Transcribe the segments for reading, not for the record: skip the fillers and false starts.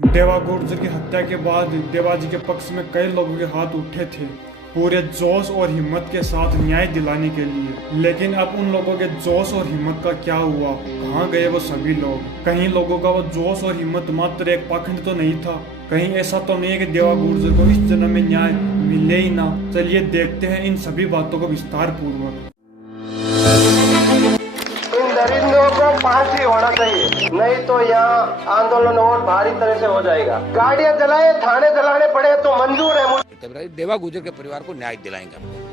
देवा गुर्जर की हत्या के बाद देवाजी के पक्ष में कई लोगों के हाथ उठे थे पूरे जोश और हिम्मत के साथ न्याय दिलाने के लिए। लेकिन अब उन लोगों के जोश और हिम्मत का क्या हुआ? कहाँ गए वो सभी लोग? कहीं लोगों का वो जोश और हिम्मत मात्र एक पाखंड तो नहीं था? कहीं ऐसा तो नहीं है कि देवा गुर्जर को इस जन्म में न्याय मिले ही ना? चलिए देखते हैं इन सभी बातों को विस्तार पूर्वक। इन दरिंदों को फांसी होना चाहिए, नहीं तो यहाँ आंदोलन और भारी तरह से हो जाएगा। गाड़ियां जलाए, थाने जलाने पड़े तो मंजूर है मुझे। देवा गुर्जर के परिवार को न्याय दिलाएंगे।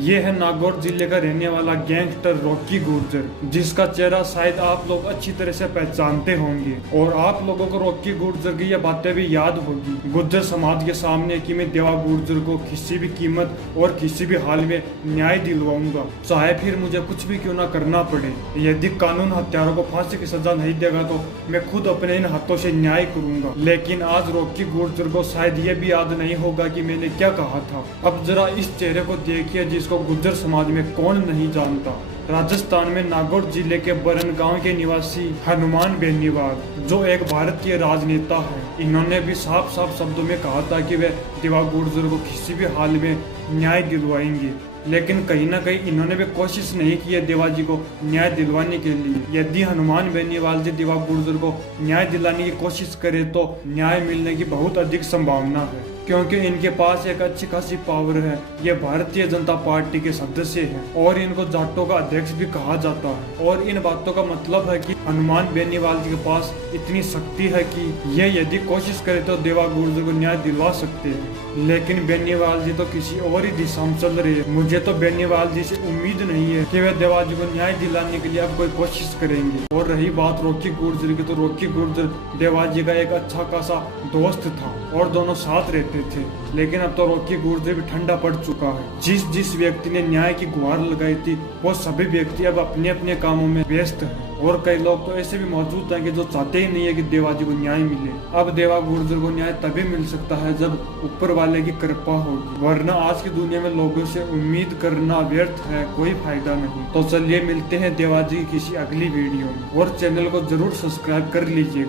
ये है नागौर जिले का रहने वाला गैंगस्टर रॉकी गुर्जर, जिसका चेहरा शायद आप लोग अच्छी तरह से पहचानते होंगे और आप लोगों को रॉकी गुर्जर की ये बातें भी याद होगी गुर्जर समाज के सामने कि मैं देवा गुर्जर को किसी भी कीमत और किसी भी हाल में न्याय दिलवाऊंगा, चाहे फिर मुझे कुछ भी क्यों ना करना पड़े। यदि कानून हत्यारों को फांसी की सजा नहीं देगा तो मैं खुद अपने इन हाथों से न्याय करूंगा। लेकिन आज रॉकी गुर्जर को शायद ये भी याद नहीं होगा कि मैंने क्या कहा था। अब जरा इस चेहरे को देखिए जिसको गुर्जर समाज में कौन नहीं जानता। राजस्थान में नागौर जिले के बरन गांव के निवासी हनुमान बेनीवाल, जो एक भारतीय राजनेता है, इन्होंने भी साफ साफ शब्दों में कहा था कि वे देवा गुर्जर को किसी भी हाल में न्याय दिलवाएंगे। लेकिन कहीं ना कहीं इन्होंने भी कोशिश नहीं की है देवाजी को न्याय दिलवाने के लिए। यदि हनुमान बेनीवाल जी देवा गुर्जर को न्याय दिलाने की कोशिश करे तो न्याय मिलने की बहुत अधिक संभावना है, क्योंकि इनके पास एक अच्छी खासी पावर है। ये भारतीय जनता पार्टी के सदस्य हैं और इनको जाटों का अध्यक्ष भी कहा जाता है। और इन बातों का मतलब है कि हनुमान बेनीवाल जी के पास इतनी शक्ति है कि ये यदि कोशिश करे तो देवा गुर्जर को न्याय दिलवा सकते हैं। लेकिन बेनीवाल जी तो किसी और ही दिशा में चल रहे हैं। मुझे तो बेनीवाल जी से उम्मीद नहीं है कि वे देवाजी को न्याय दिलाने के लिए अब कोई कोशिश करेंगे। और रही बात रॉकी गुर्जर की, तो रॉकी गुर्जर देवाजी का एक अच्छा खासा दोस्त था और दोनों साथ रहते थे। लेकिन अब तो रॉकी गुर्जर भी ठंडा पड़ चुका है। जिस व्यक्ति ने न्याय की गुहार लगाई थी वो सभी व्यक्ति अब अपने अपने कामों में व्यस्त हैं। और कई लोग तो ऐसे भी मौजूद हैं कि जो चाहते ही नहीं है कि देवाजी को न्याय मिले। अब देवा गुर्जर को न्याय तभी मिल सकता है जब ऊपर वाले की कृपा होगी, वरना आज की दुनिया में लोगों से उम्मीद करना व्यर्थ है, कोई फायदा नहीं। तो चलिए मिलते हैं देवाजी की किसी अगली वीडियो में और चैनल को जरूर सब्सक्राइब कर लीजिए।